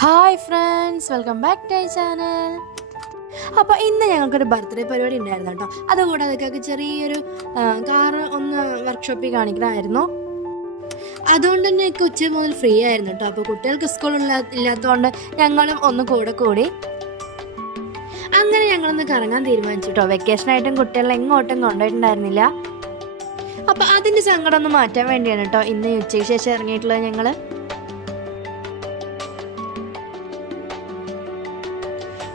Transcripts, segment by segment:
Hi friends welcome back to channel അപ്പോൾ ഇന്ന് ഞങ്ങൾക്കൊരു ബർത്ത്ഡേ പരിപാടി ഉണ്ടായിരുന്നു കേട്ടോ. അതുകൂടാതെ ചെറിയൊരു കാർ ഒന്ന് വർക്ക്ഷോപ്പിൽ കാണിക്കണമായിരുന്നു. അതുകൊണ്ട് തന്നെ ഒക്കെ ഉച്ച മുതൽ ഫ്രീ ആയിരുന്നു കേട്ടോ. അപ്പോൾ കുട്ടികൾക്ക് സ്കൂൾ ഇല്ലാത്തതുകൊണ്ട് ഞങ്ങളും ഒന്ന് കൂടെ കൂടി. അങ്ങനെ ഞങ്ങളൊന്ന് കറങ്ങാൻ തീരുമാനിച്ചു കേട്ടോ. വെക്കേഷനായിട്ടും കുട്ടികളെ എങ്ങോട്ടും കൊണ്ടുപോയിട്ടുണ്ടായിരുന്നില്ല. അപ്പോൾ അതിന്റെ സങ്കടം ഒന്ന് മാറ്റാൻ വേണ്ടിയാണ് കേട്ടോ ഇന്ന് ഉച്ചയ്ക്ക് ശേഷം ഇറങ്ങിയിട്ടുള്ളത് ഞങ്ങൾ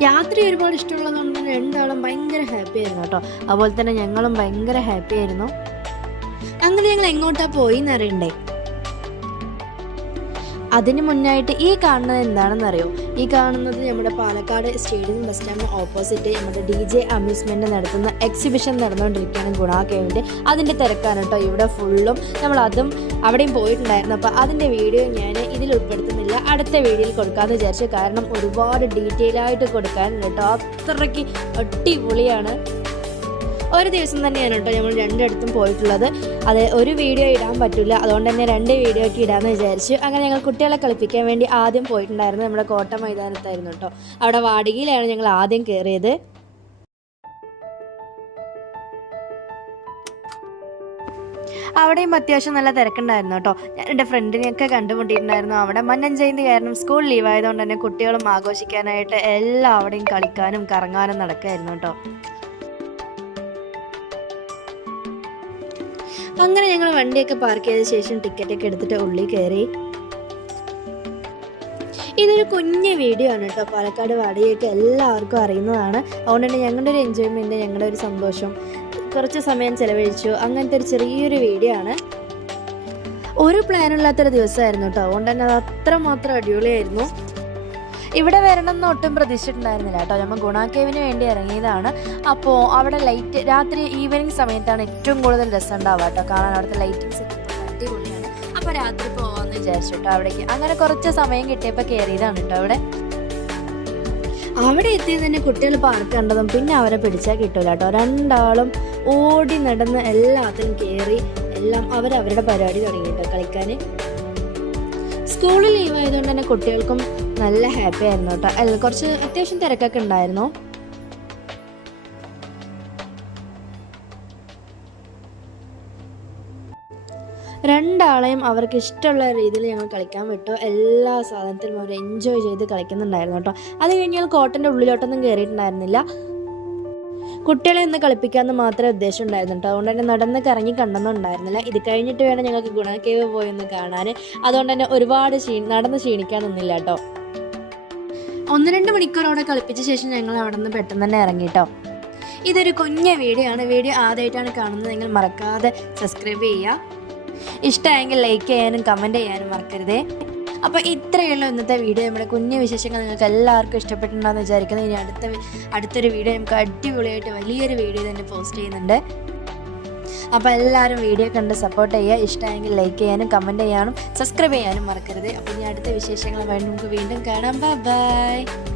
യാത്ര ഒരുപാട് ഇഷ്ടമുള്ളതുകൊണ്ട് കൊണ്ട് രണ്ടാളും ഭയങ്കര ഹാപ്പി ആയിരുന്നു കേട്ടോ. അതുപോലെ തന്നെ ഞങ്ങളും ഭയങ്കര ഹാപ്പി ആയിരുന്നു. അങ്ങനെ ഞങ്ങൾ എങ്ങോട്ടാ പോയി എന്നറിയണ്ടേ അതിന് മുന്നായിട്ട് ഈ കാണുന്നത് എന്താണെന്ന് അറിയോ ഈ കാണുന്നത് നമ്മുടെ പാലക്കാട് സ്റ്റേഡിയം ബസ് സ്റ്റാൻഡിന് ഓപ്പോസിറ്റ് നമ്മുടെ ഡി ജെ അമ്യൂസ്മെന്റ് നടത്തുന്ന എക്സിബിഷൻ നടന്നുകൊണ്ടിരിക്കുകയാണ് ഗുണാ കേവിന്റെ അതിന്റെ തിരക്കാണ് കേട്ടോ. ഇവിടെ ഫുള്ളും നമ്മൾ അതും അവിടെയും പോയിട്ടുണ്ടായിരുന്നു. അപ്പോൾ അതിന്റെ വീഡിയോ ഞാൻ ഇതിൽ ഉൾപ്പെടുത്തുന്നില്ല. അടുത്ത വീഡിയോയിൽ കൊടുക്കാമെന്ന് വിചാരിച്ചു. കാരണം ഒരുപാട് ഡീറ്റെയിൽ ആയിട്ട് കൊടുക്കാനുണ്ട് കേട്ടോ. അത്രയ്ക്ക് അടിപൊളിയാണ്. ഒരു ദിവസം തന്നെയാണ് കേട്ടോ നമ്മൾ രണ്ടിടത്തും പോയിട്ടുള്ളത്. അത് ഒരു വീഡിയോ ഇടാൻ പറ്റില്ല അതുകൊണ്ട് തന്നെ രണ്ട് വീഡിയോ ഒക്കെ ഇടാമെന്ന് വിചാരിച്ചു. അങ്ങനെ ഞങ്ങൾ കുട്ടികളെ കളിപ്പിക്കാൻ വേണ്ടി ആദ്യം പോയിട്ടുണ്ടായിരുന്നു നമ്മുടെ കോട്ട മൈതാനത്തായിരുന്നു കേട്ടോ. അവിടെ വാടികയിലാണ് ഞങ്ങൾ ആദ്യം കയറിയത് അവിടെയും അത്യാവശ്യം നല്ല തിരക്കുണ്ടായിരുന്നു കേട്ടോ. ഞാൻ എന്റെ ഫ്രണ്ടിനെയൊക്കെ കണ്ടുമുട്ടിയിട്ടുണ്ടായിരുന്നു. അവിടെ മന്നൻ ജയന്തി കാരണം സ്കൂൾ ലീവ് ആയതുകൊണ്ട് തന്നെ കുട്ടികളും ആഘോഷിക്കാനായിട്ട് എല്ലാവരുടെയും കളിക്കാനും കറങ്ങാനും നടക്കായിരുന്നു കേട്ടോ. അങ്ങനെ ഞങ്ങൾ വണ്ടിയൊക്കെ പാർക്ക് ചെയ്ത ശേഷം ടിക്കറ്റൊക്കെ എടുത്തിട്ട് ഉള്ളിൽ കയറി. ഇതൊരു കുഞ്ഞ് വീഡിയോ ആണ് കേട്ടോ. പാലക്കാട് വാടകയൊക്കെ എല്ലാവർക്കും അറിയുന്നതാണ്. അതുകൊണ്ട് തന്നെ ഞങ്ങളുടെ ഒരു എൻജോയ്മെന്റ് ഞങ്ങളുടെ ഒരു സന്തോഷം കുറച്ച് സമയം ചിലവഴിച്ചു. അങ്ങനത്തെ ഒരു ചെറിയൊരു വീഡിയോ ആണ്. ഒരു പ്ലാനില്ലാത്തൊരു ദിവസമായിരുന്നു കേട്ടോ. അതുകൊണ്ട് തന്നെ അത് അത്രമാത്രം അടിപൊളിയായിരുന്നു. ഇവിടെ വരണം എന്ന് ഒട്ടും പ്രതീക്ഷിച്ചിട്ടുണ്ടായിരുന്നില്ല കേട്ടോ. നമ്മൾ ഗുണാക്കേവിന് വേണ്ടി ഇറങ്ങിയതാണ്. അപ്പോൾ അവിടെ ലൈറ്റ് രാത്രി ഈവനിങ് സമയത്താണ് ഏറ്റവും കൂടുതൽ രസം ഉണ്ടാവുക കേട്ടോ. കാണാൻ അവിടുത്തെ ലൈറ്റിങ്സ് അടിപൊളിയാണ്. അപ്പോൾ രാത്രി പോകാമെന്ന് വിചാരിച്ചു കേട്ടോ അവിടേക്ക്. അങ്ങനെ കുറച്ച് സമയം കിട്ടിയപ്പോൾ കയറിയതാണ് കേട്ടോ അവിടെ. അവിടെ എത്തിയത് തന്നെ കുട്ടികൾ പാർക്ക് കണ്ടതും പിന്നെ അവരെ പിടിച്ചാൽ കിട്ടൂല കേട്ടോ. രണ്ടാളും ഓടി നടന്ന് എല്ലാത്തിലും കയറി എല്ലാം അവരവരുടെ പരിപാടി തുടങ്ങി കേട്ടോ കളിക്കാൻ സ്കൂളിൽ ലീവ് ആയതുകൊണ്ട് തന്നെ കുട്ടികൾക്കും നല്ല ഹാപ്പി ആയിരുന്നു കേട്ടോ. അല്ല കുറച്ച് അത്യാവശ്യം തിരക്കൊക്കെ ഉണ്ടായിരുന്നു? രണ്ടാളെയും അവർക്ക് ഇഷ്ടമുള്ള രീതിയിൽ ഞങ്ങൾ കളിക്കാൻ വിട്ടു. എല്ലാ സാധനത്തിലും അവർ എൻജോയ് ചെയ്ത് കളിക്കുന്നുണ്ടായിരുന്നു കേട്ടോ. അത് കഴിഞ്ഞാൽ കോട്ടന്റെ ഉള്ളിലോട്ടൊന്നും കയറിയിട്ടുണ്ടായിരുന്നില്ല കുട്ടികളെ ഒന്ന് കളിപ്പിക്കാമെന്ന് മാത്രമേ ഉദ്ദേശം ഉണ്ടായിരുന്നു കേട്ടോ. അതുകൊണ്ട് തന്നെ നടന്ന് കറങ്ങി കണ്ടെന്നും ഉണ്ടായിരുന്നില്ല. ഇത് കഴിഞ്ഞിട്ട് വേണം ഞങ്ങൾക്ക് ഗുണക്കേവ് പോയി ഒന്ന് കാണാൻ. അതുകൊണ്ട് തന്നെ ഒരുപാട് ക്ഷീ നടന്ന് ക്ഷീണിക്കാനൊന്നുമില്ല കേട്ടോ. ഒന്ന് രണ്ട് മണിക്കൂറോടെ കളിപ്പിച്ച ശേഷം ഞങ്ങൾ അവിടെ നിന്ന് പെട്ടെന്ന് തന്നെ ഇറങ്ങി കേട്ടോ ഇതൊരു കുഞ്ഞ വീഡിയോ ആണ്. വീഡിയോ ആദ്യമായിട്ടാണ് കാണുന്നത്. നിങ്ങൾ മറക്കാതെ സബ്സ്ക്രൈബ് ചെയ്യുക. ഇഷ്ടമായെങ്കിൽ ലൈക്ക് ചെയ്യാനും കമന്റ് ചെയ്യാനും മറക്കരുതേ. അപ്പോൾ ഇത്രയുള്ള ഇന്നത്തെ വീഡിയോ നമ്മുടെ കുഞ്ഞു വിശേഷങ്ങൾ നിങ്ങൾക്ക് എല്ലാവർക്കും ഇഷ്ടപ്പെട്ടിട്ടുണ്ടെന്ന് വിചാരിക്കുന്നത് ഇനി അടുത്ത അടുത്തൊരു വീഡിയോ നമുക്ക് അടിപൊളിയായിട്ട് വലിയൊരു വീഡിയോ തന്നെ പോസ്റ്റ് ചെയ്യുന്നുണ്ട്. അപ്പോൾ എല്ലാവരും വീഡിയോ കണ്ട് സപ്പോർട്ട് ചെയ്യുക. ഇഷ്ടമായെങ്കിൽ ലൈക്ക് ചെയ്യാനും കമന്റ് ചെയ്യാനും സബ്സ്ക്രൈബ് ചെയ്യാനും മറക്കരുത്. അപ്പോൾ ഇനി അടുത്ത വിശേഷങ്ങളുമായി നമുക്ക് വീണ്ടും കാണാം. ബൈ